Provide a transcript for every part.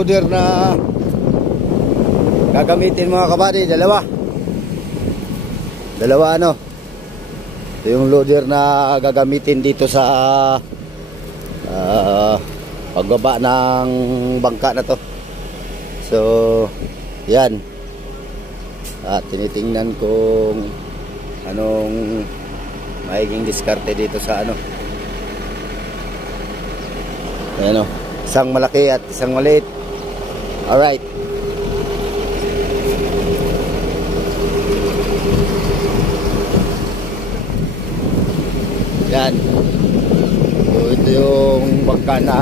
loader na gagamitin mga kabady. Dalawa ano. Ito yung loader na gagamitin dito sa pagbaba ng bangka na to. So yan. At tinitingnan kung anong maiging diskarte dito sa ano. Ayan o, isang malaki at isang maliit. Alright. Yan. So ito yung bangka na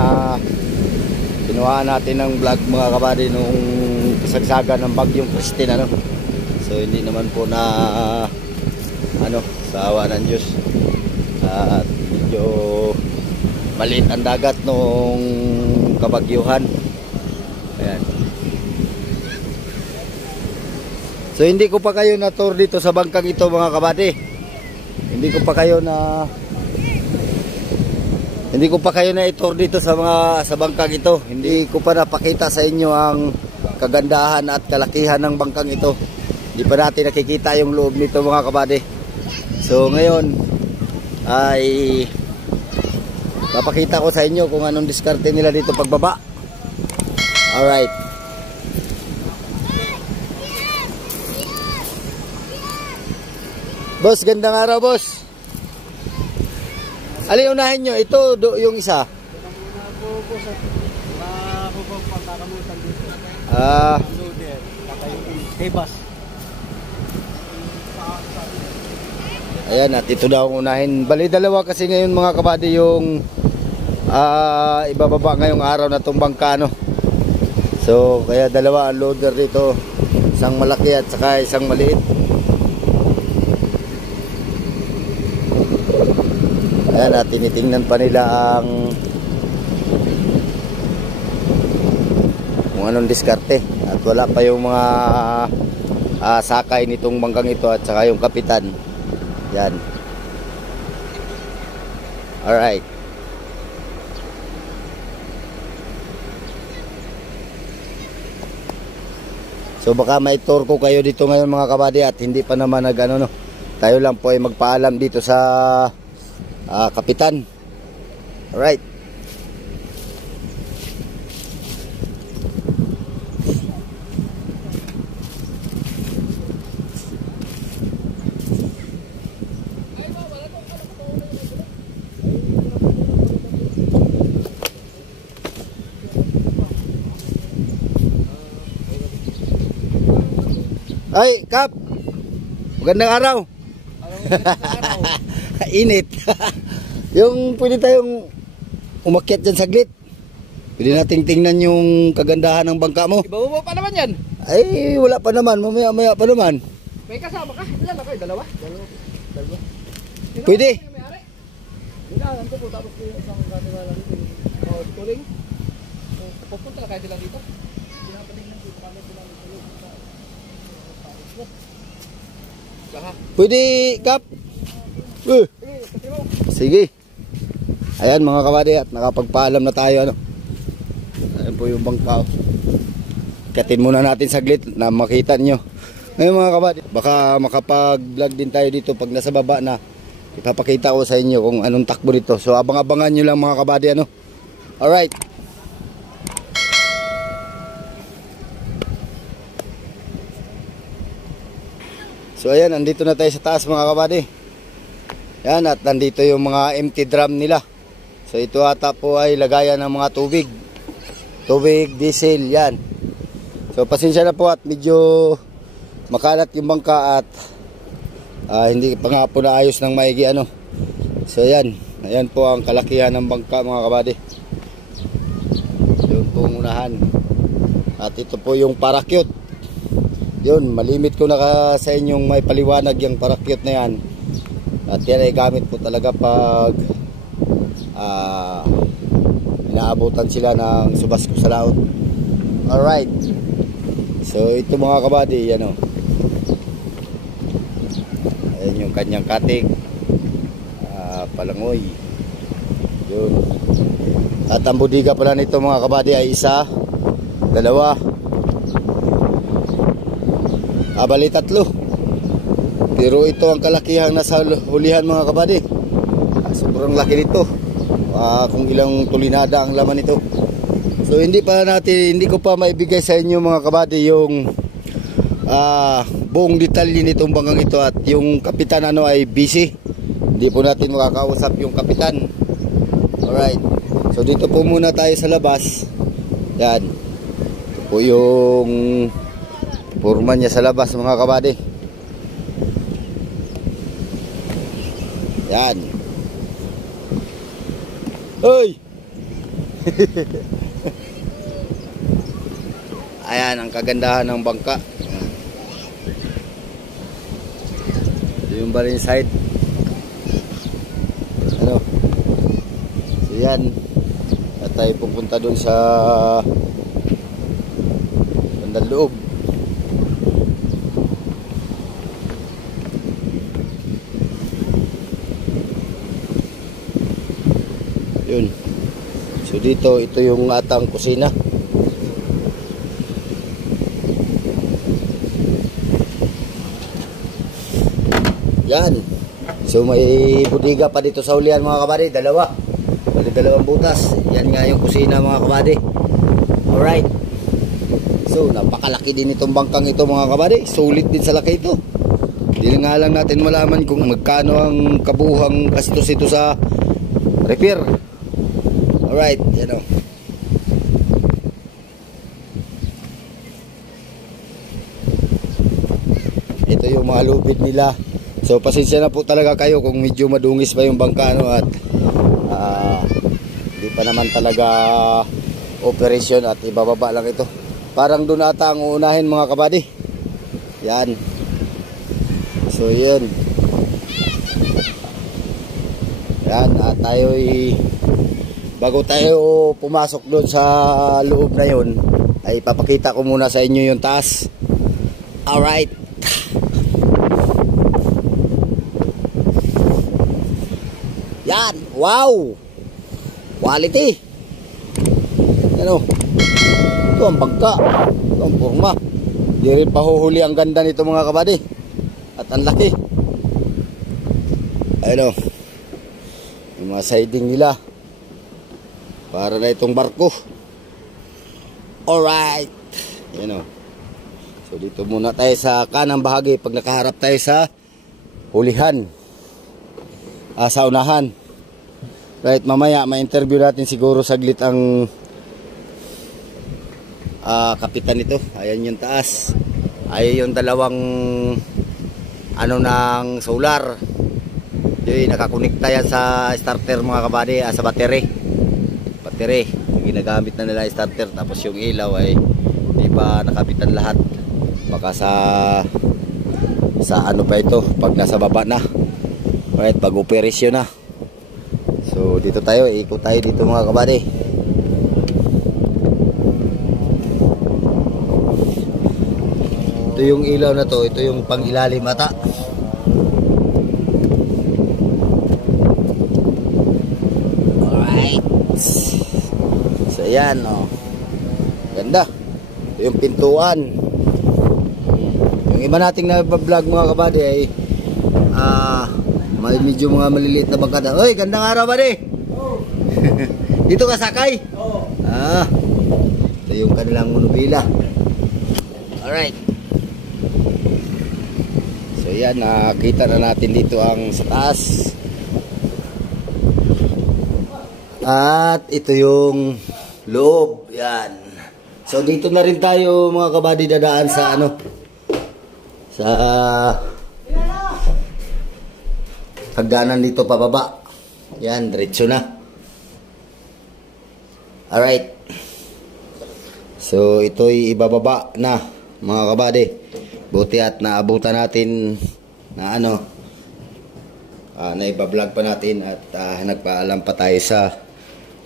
kinuha natin ng vlog mga kabady nung kasagsagan ng bagyong Christine ano. So hindi naman po na ano, sa awa ng Diyos at medyo maliit ang dagat nung kabagyuhan. Ayan. So hindi ko pa kayo na tour dito sa bangkang ito mga kabady. Hindi ko pa kayo na i-tour dito sa bangkang ito. Hindi ko pa napakita sa inyo ang kagandahan at kalakihan ng bangkang ito. Hindi pa natin nakikita yung loob nito mga kabady. So ngayon ay papakita ko sa inyo kung anong diskarte nila dito pagbaba. Alright. Boss, gandang araw boss. Alin unahin nyo? Ito yung isa. Ayan, at ito daw ang unahin. Bali dalawa kasi ngayon mga kabady yung ibababa ngayong araw na itong bangka no. So kaya dalawa ang loader dito, isang malaki at saka isang maliit. Ayan, at tinitingnan pa nila ang kung anong diskarte. At wala pa yung mga sakay nitong bangkang ito at saka yung kapitan. Yan. Alright. So baka may tour ko kayo dito ngayon mga kabady at hindi pa naman nag-ano no. Tayo lang po ay magpaalam dito sa kapitan. Alright. Ay, Kap. Magandang araw. Init. Yung pwede tayong umakyat dyan saglit. Pwede nating tingnan yung kagandahan ng bangka mo. Ibababa pa naman yan. Ay, wala pa naman. Mamaya pa naman. May kasama ka? Ilan ako? Dalawa? Pwede. Ilan ko po tapos ko yung isang kanila lang yung tuling. Pupunta na kaya sila dito. Pinapatingnan dito kami sila dito. Pwede, Kap. Sige. Ayan mga kabady, at nakapagpaalam na tayo ano. Ayan po yung bangka. Katin muna natin saglit na makita nyo. Ngayon mga kabady, baka makapag-vlog din tayo dito pag nasa baba na. Ipapakita ko sa inyo kung anong takbo dito. So abang-abangan nyo lang mga kabady ano. Alright. So ayan, nandito na tayo sa taas mga kabady. Yan, at nandito yung mga empty drum nila. So ito ata po ay lagayan ng mga tubig. Tubig, diesel, yan. So pasensya na po at medyo makalat yung bangka at hindi pa nga po naayos ng maigi ano. So ayan, ayan po ang kalakihan ng bangka mga kabady. Yun po ang unahan. At ito po yung parakyut. Yun, malimit ko na sa inyong may paliwanag yung parakyut na yan. At yan ay gamit po talaga pag inaabutan sila ng subasko sa laot. Alright. So ito mga kabady, yan o. Ayan yung kanyang kating. Palangoy. Yun. At ang budiga pala nito mga kabady ay isa. dalawa, bali tatlo. Pero ito ang kalakihang nasa hulihan mga kabady. Sobrang laki nito. Kung ilang tulinada ang laman nito. So hindi ko pa maibigay sa inyo mga kabady yung buong detalye nitong bangkang ito, at yung kapitan ay busy. Hindi po natin makakausap yung kapitan. Alright. So dito po muna tayo sa labas. Yan. Ito po yung forma niya sa labas mga kabady. Yan. Hoy! Ayan ang kagandahan ng bangka. Ito yung marine side. Ano? So yan. At tayo pupunta dun sa bandang loob. Yun. So dito, ito yung atang kusina. Yan. So may budiga pa dito sa ulian mga kabady, dalawa. Bali dalawang butas. Yan nga yung kusina mga kabady. Alright. So napakalaki din itong bangkang ito mga kabady. Sulit din sa laki ito. Hindi nga lang natin malaman kung magkano ang kabuhang gastos ito sa repair. Alright, yan o. Ito yung mga lubid nila. So pasensya na po talaga kayo kung medyo madungis pa yung bangka at hindi pa naman talaga operasyon at ibababa lang ito. Parang doon ata ang uunahin mga kabady. Yan. So yan. Yan, tayo'y bago tayo pumasok doon sa loob na yon, ay papakita ko muna sa inyo yung taas. Alright. Yan. Wow. Quality. Ano? Ito ang bangka. Ito ang forma. Di rin pahuhuli ang ganda nito mga kabady. At ang laki. Ano? Yung mga siding nila. Para na itong barko. Alright. Yan o. So dito muna tayo sa kanang bahagi pag nakaharap tayo sa hulihan. Sa unahan. Right, mamaya ma-interview natin siguro saglit ang kapitan nito. Ayan yung taas. Ayan yung dalawang ng solar. Yung nakakonekta yan sa starter mga kabady, sa battery. Yung ginagamit na nila starter, tapos yung ilaw ay di pa nakapitan lahat. Baka sa ano pa ito pag nasa baba na. Alright, pag operasyon na. So dito tayo, ikot tayo dito mga kabady. Ito yung ilaw na to, ito yung pangilalim ata. Alright. So yan o. Ganda. Ito yung pintuan. Yung iba nating na-vlog mga kabady ay medyo mga maliliit na bangkada. Hoy, gandang araw buddy. Oh. Dito ka sakay? Oo. Ito yung kanilang monobila. Alright. So yan, nakita na natin dito ang sa taas. At ito yung loob. Yan. So dito na rin tayo mga kabady dadaan sa sa hagdanan dito pababa. Yan, diretso na. Alright. So ito'y ibababa na mga kabady. Buti at naabutan natin na naiba-vlog pa natin at nagpaalam pa tayo sa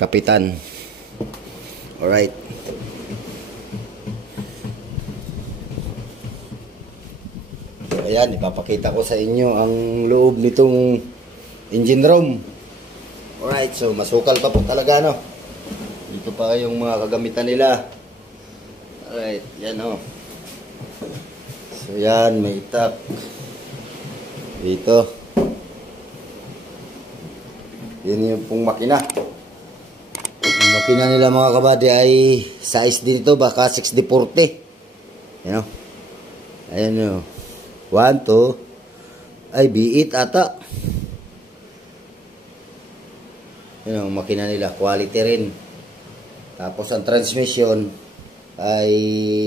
kapitan. Alright. Ayan, ipapakita ko sa inyo ang loob nitong engine room. Alright, so masukal pa po talaga Dito pa yung mga kagamitan nila. Alright, yan o. So yan, may itak. Dito. Yan yung pong makina. Yung makina nila mga kabady ay size din ito, baka 60-40. Yan o. Ayan o. 1, 2. Ay, B8 ata. Yan ang makina nila, quality rin. Tapos ang transmission ay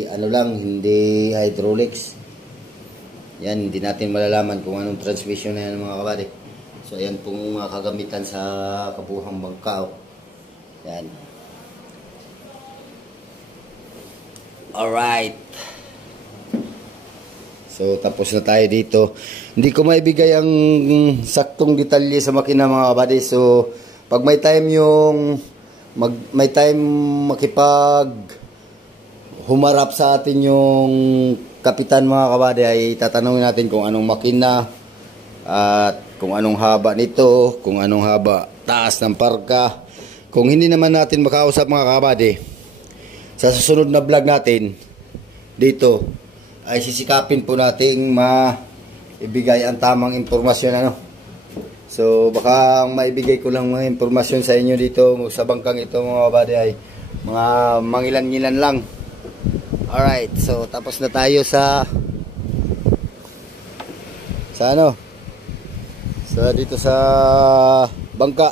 ano lang, hindi hydraulics. Yan, hindi natin malalaman kung anong transmission na yan mga kabady. So ayan pong mga kagamitan sa kabuhang bangka. Yan. Alright. So tapos na tayo dito. Hindi ko maibigay ang saktong detalye sa makina mga kabady. So pag may time yung may time makipag humarap sa atin yung kapitan mga kabady, ay tatanungin natin kung anong makina at kung anong haba nito, kung anong haba taas ng parka. Kung hindi naman natin makausap mga kabady, sa susunod na vlog natin dito ay sisikapin po nating maibigay ang tamang impormasyon ano. So baka maibigay ko lang mga impormasyon sa inyo dito sa bangkang ito mga kabady ay mga mangilan-ngilan lang. Alright, so tapos na tayo sa ano? So dito sa bangka.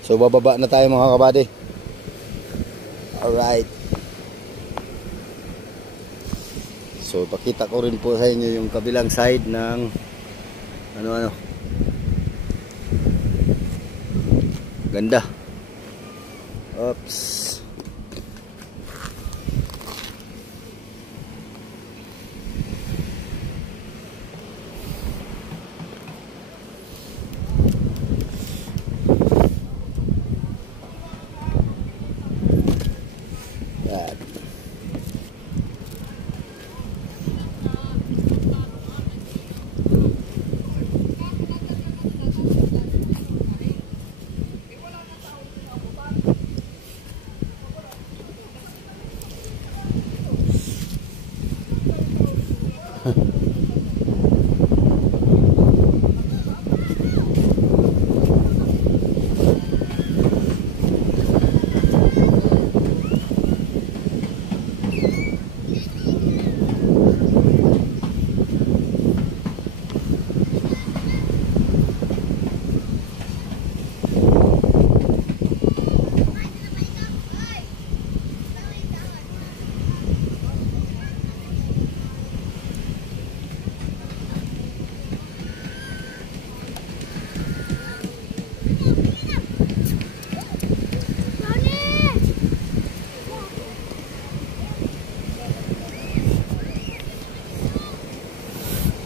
So bababa na tayo mga kabady. Alright. So pakita ko rin po sa inyo yung kabilang side ng ano. Ganda. Oops. Yan.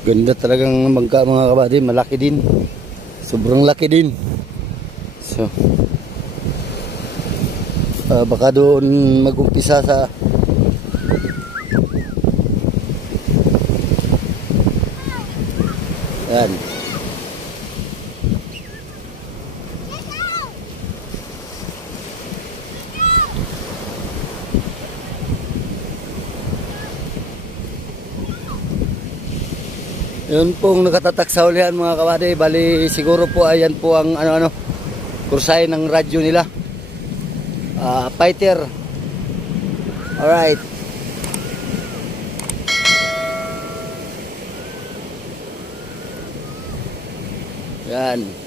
Ganda talagang bangka mga kabady, malaki din. Sobrang laki din. So baka doon mag-umpisa sa yan. Yun pong nakatatak sa ulihan mga kabady. Bali siguro po ayan po ang kursahe ng radyo nila. Fighter. Alright. Yan.